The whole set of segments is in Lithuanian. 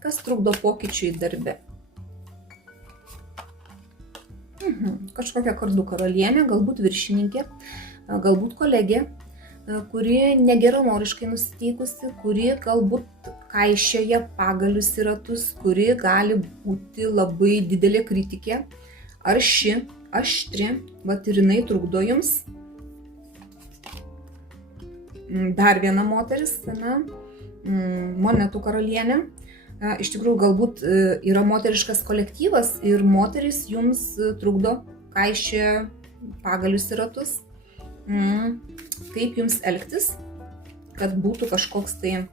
Kas trukdo pokyčiui darbe? Kažkokia kardų karalienė, galbūt viršininkė, galbūt kolegė, kuri negeranoriškai nusiteikusi, kuri galbūt kaišioja pagalius į ratus, kuri gali būti labai didelė kritikė, arši, aštri, vat ir jinai trukdo jums. Dar viena moteris, monetų karalienė. Iš tikrųjų, galbūt yra moteriškas kolektyvas ir moteris jums trukdo, kaišioja pagalius į ratus. Kaip jums elgtis, kad būtų kažkoks tai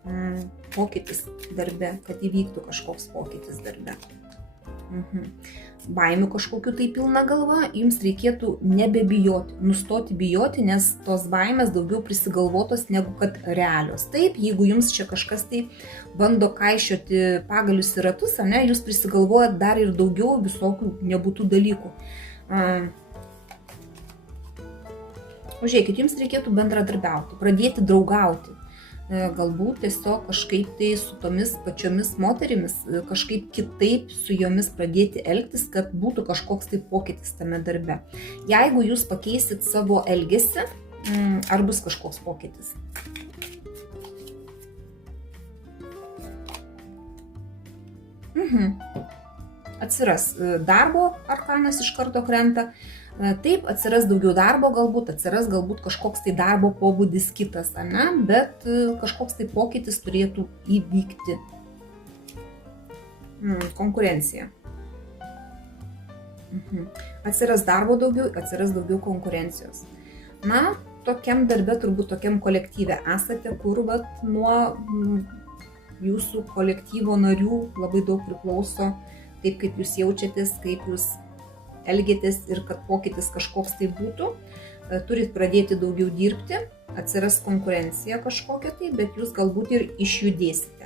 pokytis darbe, kad įvyktų kažkoks pokytis darbe. Baimių kažkokių tai pilna galva, jums reikėtų nebebijoti, nustoti bijoti, nes tos baimės daugiau prisigalvotos negu kad realios. Taip, jeigu jums čia kažkas tai bando kaišioti pagalius į ratus, jūs prisigalvojat dar ir daugiau visokių nebūtų dalykų. Žiūrėkit, jums reikėtų bendradarbiauti, pradėti draugauti. Galbūt tiesiog kažkaip tai su tomis pačiomis moterimis, kažkaip kitaip su jomis pradėti elgtis, kad būtų kažkoks tai pokytis tame darbe. Jeigu jūs pakeisit savo elgesį, ar bus kažkoks pokytis? Atsiras darbo arkanas iš karto krenta. Taip, atsiras daugiau darbo, atsiras kažkoks tai darbo pobūdis kitas, bet kažkoks tai pokytis turėtų įvykti. Konkurencija. Atsiras darbo daugiau, atsiras daugiau konkurencijos. Tokiam darbe, turbūt tokiam kolektyve esate, kur nuo jūsų kolektyvo narių labai daug priklauso, taip kaip jūs jaučiatės, kaip jūs elgėtės ir kad pokytis kažkoks tai būtų, turit pradėti daugiau dirbti, atsiras konkurencija kažkokia tai, bet jūs galbūt ir išjudėsite.